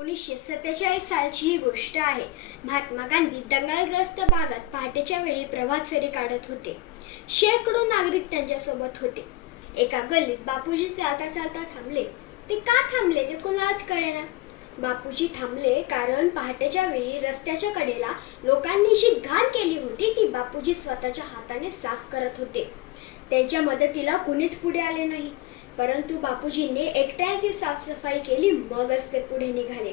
1947 सालची ही गोष्ट आहे। महात्मा गांधी दंगलग्रस्त भागात पहाटेच्या वेळी प्रभात फेरी काढत होते। शेकडो नागरिक त्यांच्यासोबत होते। एका गल्लीत बापूजी चालता चालता थांबले। ते का थांबले ते कोणालाच कळेना। बापूजी थांबले कारण पहाटेच्या वेळी रस्त्याच्या कडेला लोकांनी जी घाण केली होती ती बापूजी स्वतःच्या हाताने साफ करत होते। त्यांच्या मदतीला कुणीच पुढे आले नाही, परंतु बापूजींनी एकट्याने ती साफसफाई केली, मगच ते पुढे निघाले।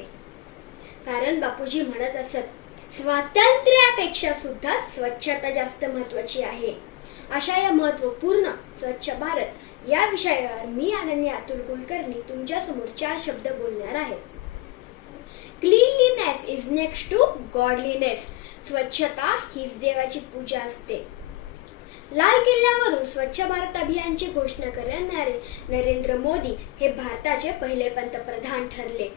कारण बापूजी म्हणत असत, स्वातंत्र्यापेक्षा सुद्धा स्वच्छता जास्त महत्त्वाची आहे। अशा या महत्त्वपूर्ण स्वच्छ भारत या विषयावर मी अनन्या अतुल कुलकर्णी तुमच्या समोर 4 शब्द बोलणार आहे। Cleanliness is next to godliness. स्वच्छता हीच देवाची पूजा असते। लाल किल्ल्यावरून स्वच्छ भारत अभियानची घोषणा करणारे नरेंद्र मोदी हे भारताचे पहिले पंतप्रधान ठरले।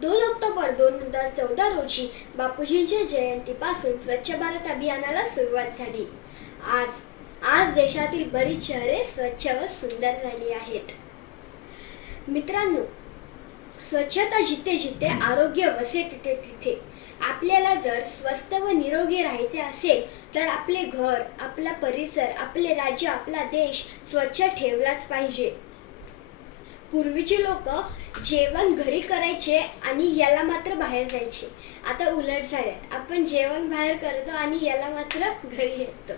2 ऑक्टोबर 2014 रोजी बापूजींच्या जयंतीपासून स्वच्छ भारत अभियानाला सुरुवात झाली। आज देशातील बरीच शहरे स्वच्छ व सुंदर झाली आहेत। मित्रांनो, स्वच्छता जिथे जिथे, आरोग्य वसे तिथे तिथे। आपल्याला जर स्वस्थ व निरोगी राहायचे असेल तर आपले घर, आपला परिसर, आपले राज्य, आपला देश स्वच्छ ठेवलाच पाहिजे। पूर्वीचे लोक जेवण घरी करायचे आणि याला मात्र बाहेर जायचे। आता उलट झाले, आपण जेवण बाहेर करतो आणि याला मात्र घरी येतो।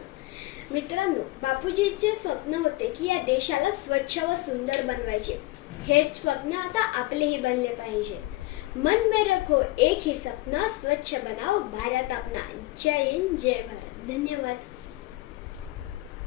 मित्रांनो, बापूजींचे स्वप्न होते की या देशाला स्वच्छ व सुंदर बनवायचे। हेच स्वप्न आता आपलेही बनले पाहिजे। मन में रखो एक ही सपना, स्वच्छ बनाओ भारत अपना। जय हिंद, जय भारत। धन्यवाद।